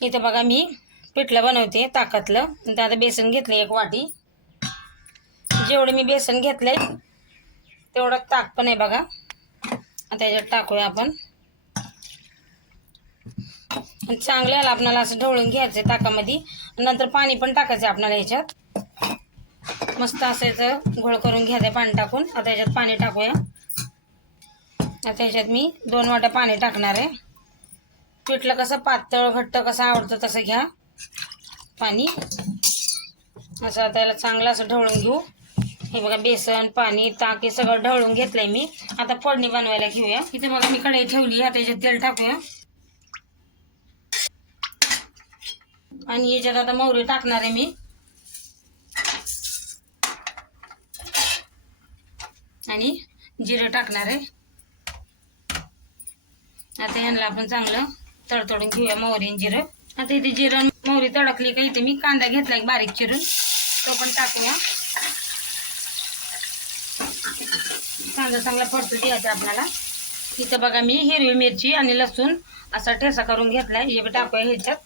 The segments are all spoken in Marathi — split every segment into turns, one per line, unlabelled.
इथं बघा मी पिठलं बनवते ताकातलं. तर आता बेसन घेतलं एक वाटी. जेवढं मी बेसन घेतलंय तेवढं ताक पण आहे बघा. आता याच्यात टाकूया आपण. चांगलं याला आपणाला असं ढवळून घ्यायचं आहे ताकामध्ये. नंतर पाणी पण टाकायचं आहे आपल्याला याच्यात. मस्त असं याचं घोळ करून घ्यायचं पाणी टाकून. आता याच्यात पाणी टाकूया. आता याच्यात मी दोन वाट्या पाणी टाकणार आहे. पिठलं कसं पातळ घट्ट कसं आवडतं तसं घ्या. पाणी. असं त्याला चांगलं असं ढवळून घेऊ. हे बघा बेसन पाणी ताक हे सगळं ढवळून घेतलंय मी. आता फोडणी बनवायला घेऊया. इथे बघा मी कढई ठेवली. आता याच्यात तेल टाकूया. आणि याच्यात आता मोहरी टाकणार आहे मी. आणि जिरं टाकणार आहे. आता यांना आपण चांगलं तडतडून घेऊया मोहरीन जिरं. आता इथे जिरं मोहरी तडकली का इथे मी कांदा घेतला एक बारीक चिरून. तो पण टाकूया. कांदा चांगला फडतो द्यायचा आपल्याला. इथं बघा मी हिरवी मिरची आणि लसूण असा ठेसा करून घेतला हे बी टाकूया ह्याच्यात.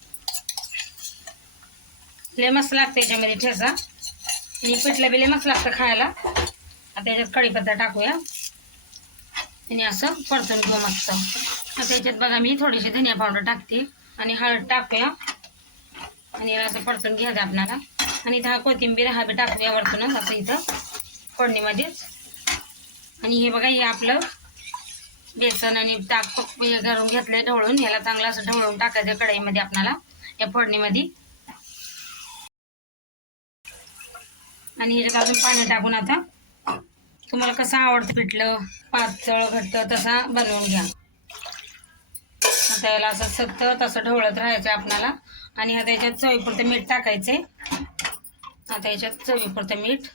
लय मस्त लागतं याच्यामध्ये ठेसा आणि पिठलं बी लय मस्त लागतं खायला. आता याच्यात कढीपत्ता टाकूया. आणि असं परतून घेऊ मस्त. आता याच्यात बघा मी थोडीशी धनिया पावडर टाकते आणि हळद टाकूया. आणि असं परतून घ्यायचं आपल्याला आणि इथं हा कोथिंबीर हा बी टाकूया वरतूनच असं इथं फोडणीमध्येच. आणि हे बघा हे आपलं बेसन आणि ताक फक्त हे घरून घेतलंय ढवळून. याला चांगलं असं ढवळून टाकायचं कढईमध्ये आपल्याला या फोडणीमध्ये. आणि ह्याच्यात अजून पाणी टाकून आता तुम्हाला कसं आवडतं पिठलं? पातळ घट्ट तसा बनवून घ्या. आता याला असं सतत असं ढवळत राहायचं आपणाला. आणि आता याच्यात चवीपुरतं मीठ टाकायचे आता याच्यात चवीपुरतं मीठ.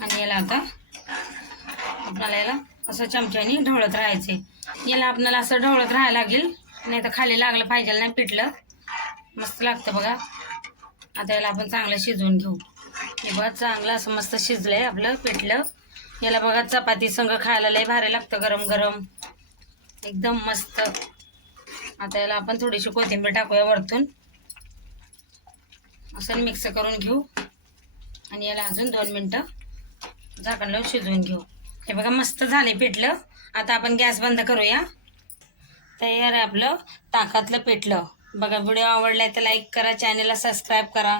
आणि याला आता आपल्याला याला असं चमच्याने ढवळत राहायचे याला आपल्याला असं ढवळत राहायला लागेल. नाही तर खाली लागलं पाहिजे नाही पिठलं. मस्त लागतं बघा. आता याला आपण चांगलं शिजवून घेऊ. हे बघा चांगलं असं मस्त शिजलंय आपलं पिठलं. याला बघा चपाती संग खायला लय भारी लागतं गरम गरम. एकदम मस्त. आता याला आपण थोडीशी कोथिंबीर टाकूया वरतून. असं मिक्स करून घेऊ. आणि याला अजून दोन मिनटं झाकण लावून शिजवून घेऊ. हे बघा मस्त झाले पिठलं. आता आपण गॅस बंद करूया. तयार आहे आपलं ताकातलं पिठलं. बघा व्हिडिओ आवडलाय तर लाईक करा चॅनलला सबस्क्राईब करा.